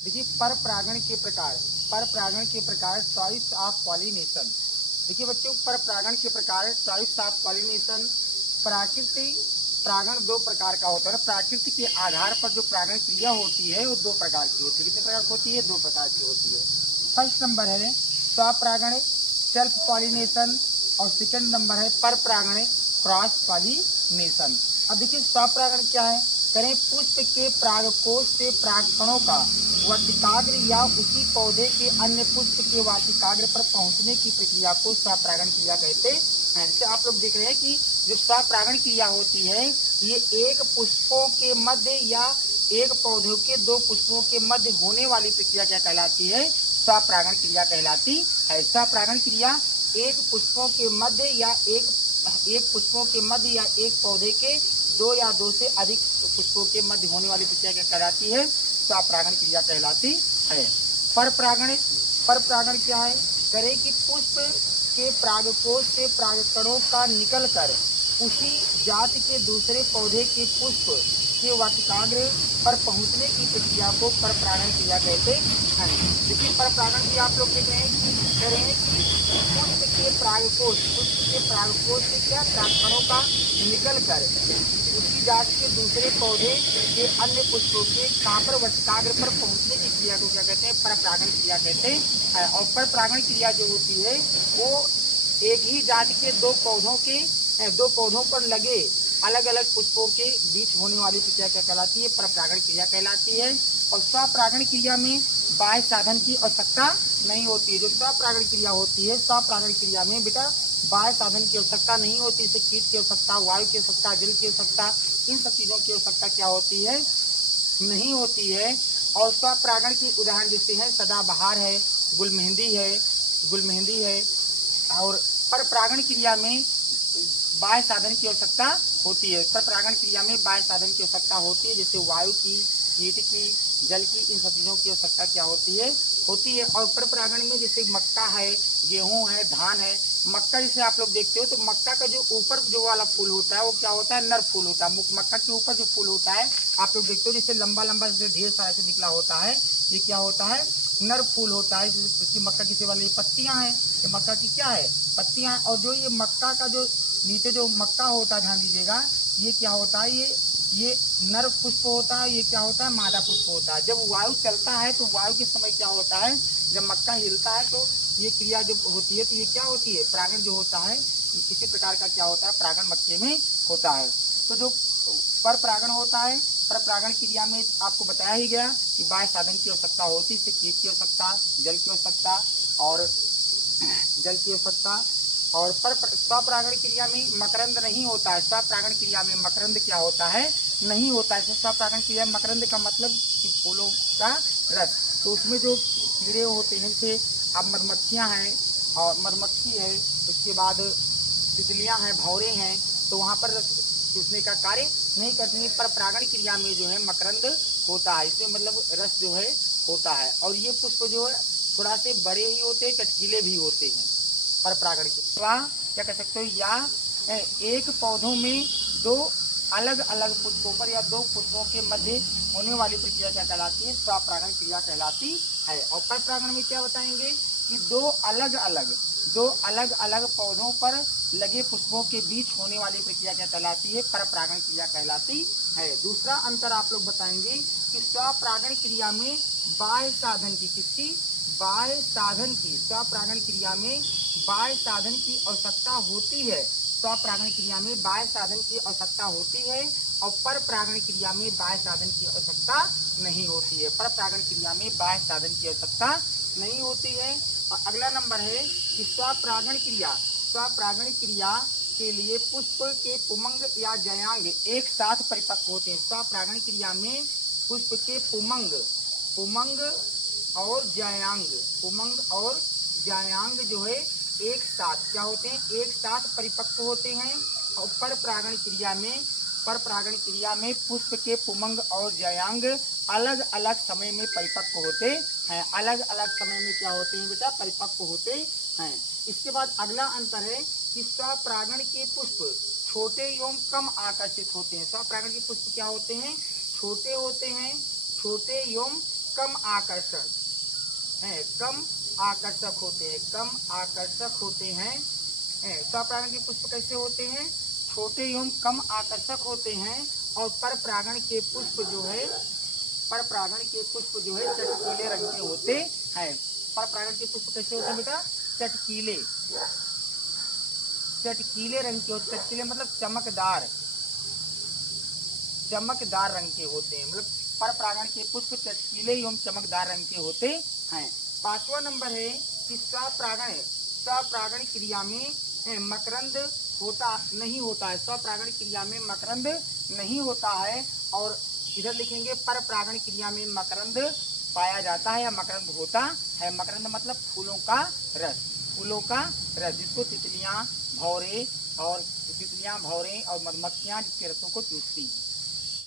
देखिए पर परागण के प्रकार चॉइस ऑफ पॉलिनेशन। देखिए बच्चों, पर परागण के प्रकार चॉइस ऑफ पॉलिनेशन। प्राकृतिक परागण दो प्रकार का होता है। प्राकृतिक के आधार पर जो परागण क्रिया होती है वो दो प्रकार की होती है। कितने प्रकार की होती है? दो प्रकार की होती है। फर्स्ट नंबर है स्वपरागण सेल्फ पॉलिनेशन और सेकंड नंबर है पर परागण क्रॉस पॉलिनेशन। अब देखिए स्वपरागण क्या है? करें पुष्प के परागकोश से परागकणों का वाटिकाग्र या उसी पौधे के अन्य पुष्प के वाटिकाग्र पर पहुंचने की प्रक्रिया को स्वपरागण क्रिया कहते हैं। जैसे आप लोग देख रहे हैं कि जो स्वपरागण क्रिया होती है ये एक पुष्पों के मध्य या एक पौधों के दो पुष्पों के मध्य होने वाली प्रक्रिया क्या कहलाती है? स्वपरागण क्रिया कहलाती है। स्वपरागण क्रिया एक पुष्पों के मध्य या एक पुष्पों के मध्य या एक पौधे के दो या दो से अधिक पुष्पों के मध्य होने वाली प्रक्रिया क्या कहलाती है? स्वपरागण क्रिया कहलाती है। पर परागण क्या है? करें कि पुष्प के परागकोश से परागकणों का निकलकर उसी जाति के दूसरे पौधे के पुष्प के वाटिकाग्र पर पहुंचने की प्रक्रिया को पर परागण क्रिया कहते हैं। देखिए पर परागण की आप लोग देख रहे हैं कि पुष्प के परागकोश से क्या परागकणों का निकलकर उसी जाति के दूसरे पौधे के अन्य पुष्पों के कापर वाटिकाग्र पर पहुंचने की क्रिया को क्या कहते हैं? पर परागण क्रिया कहते हैं। और पर परागण क्रिया जो होती है वो एक ही जाति के दो पौधों पर लगे अलग अलग पुष्पों के बीच होने वाली प्रक्रिया क्या कहलाती है? पर परागण क्रिया कहलाती है। और स्वपरागण क्रिया में बाह्य साधन की आवश्यकता नहीं होती है। जो स्वपरागण क्रिया होती है, स्वपरागण क्रिया में बेटा बाह्य साधन की आवश्यकता नहीं होती। इसे कीट की आवश्यकता, वायु की आवश्यकता, जल की आवश्यकता, इन सब चीजों की आवश्यकता क्या होती है? नहीं होती है। और स्वपरागण की उदाहरण जैसे है सदाबहार है, गुलमेहंदी है। और पर परागण क्रिया में बाह्य साधन की आवश्यकता होती है। पर परागण क्रिया में बाह्य साधन की आवश्यकता होती है, जैसे वायु की, कीट की, जल की, इन सब चीजों की आवश्यकता क्या होती है? और पर परागण में जैसे मक्का है, गेहूं है, धान है। मक्का जैसे आप लोग देखते हो तो मक्का का जो ऊपर जो वाला फूल होता है वो क्या होता है? नर फूल होता है। मक्का के ऊपर जो फूल होता है आप लोग देखते हो जैसे लंबा लंबा जैसे ढेर सारा से निकला होता है, ये क्या होता है? नर फूल होता है। जिसकी मक्का की वाली पत्तियां हैं, ये मक्का की क्या है? पत्तियां। और जो ये मक्का का जो नीचे जो मक्का होता है, ध्यान दीजिएगा, ये क्या होता है? ये नर पुष्प होता है। ये क्या होता है? मादा पुष्प होता है। जब वायु चलता है तो वायु के समय क्या होता है? जब मक्का हिलता है तो ये क्रिया जो होती है तो ये क्या होती है? परागण जो होता है इसी प्रकार का क्या होता है? परागण मक्के में होता है। तो जो पर परागण होता है, पर परागण क्रिया में आपको बताया ही गया कि बाह्य साधन की आवश्यकता होती है। कीट की आवश्यकता, जल की आवश्यकता और पर स्वपरागण क्रिया में मकरंद नहीं होता है। स्वपरागण क्रिया में मकरंद क्या होता है? नहीं होता है। स्वपरागण क्रिया में मकरंद का मतलब कि फूलों का रस। तो उसमें जो कीड़े होते हैं जैसे अब मधुमक्खियां हैं और मधुमक्खी है, उसके बाद तितलियां हैं, भौरे हैं, तो वहाँ पर रस चूसने का कार्य नहीं करती है। पर परागण क्रिया में जो है मकरंद होता है, इसमें मतलब रस जो है होता है। और ये पुष्प जो है थोड़ा से बड़े ही होते हैं, चटकीले भी होते हैं। पर परागण के क्या कह सकते हो? या एक पौधों में दो अलग अलग पुष्पों पर या दो पुष्पों के मध्य होने वाली प्रक्रिया क्या कहलाती है? स्वपरागण क्रिया कहलाती है। और पर परागण में क्या बताएंगे कि दो अलग अलग पौधों पर लगे पुष्पों के बीच होने वाली प्रक्रिया क्या कहलाती है? पर परागण क्रिया कहलाती है। दूसरा अंतर आप लोग बताएंगे कि स्वपरागण क्रिया में बाह्य साधन की स्वपरागण क्रिया में बाह्य साधन की आवश्यकता होती है। स्वपरागण क्रिया में बाह्य साधन की आवश्यकता होती है और पर परागण क्रिया में बाह्य साधन की आवश्यकता नहीं होती है। पर परागण क्रिया में बाह्य साधन की आवश्यकता नहीं होती है। और अगला नंबर है कि स्वपरागण क्रिया के लिए पुष्प के पुमंग या जयांग एक साथ परिपक्व होते हैं। स्वपरागण क्रिया में पुष्प के पुमंग और जयांग जो है एक साथ क्या होते हैं? एक साथ परिपक्व होते हैं। और पर परागण क्रिया में पुष्प के पुमंग और जयांग अलग अलग समय में परिपक्व होते हैं। अलग अलग समय में क्या होते हैं बेटा? परिपक्व होते हैं। इसके बाद अगला अंतर है कि स्वपरागण के पुष्प छोटे एवं कम आकर्षित होते हैं। स्वपरागण के पुष्प क्या होते हैं? छोटे एवं कम आकर्षक हैं, कम आकर्षक होते हैं, कम आकर्षक होते हैं। स्वपरागण के पुष्प कैसे होते हैं? छोटे एवं कम आकर्षक होते हैं। और परपरागण के पुष्प जो है, परपरागण के पुष्प जो है चटकीले रंग के होते हैं। परपरागण के पुष्प कैसे होते हैं बेटा? चटकीले, चटकीले रंग के होते। चटकीले मतलब चमकदार, चमकदार रंग के होते हैं। मतलब परपरागण के पुष्प चटकीले एवं चमकदार रंग के होते हैं। 5वां नंबर है कि स्वपरागण, स्वपरागण क्रिया में मकरंद होता नहीं होता है। स्वपरागण क्रिया में मकरंद नहीं होता है। और इधर लिखेंगे परपरागण क्रिया में मकरंद पाया जाता है या मकरंद होता है। मकरंद मतलब फूलों का रस, फूलों का रस जिसको तितलियां, भौरे और मधुमक्खियां जिसके रसों को चूसती हैं।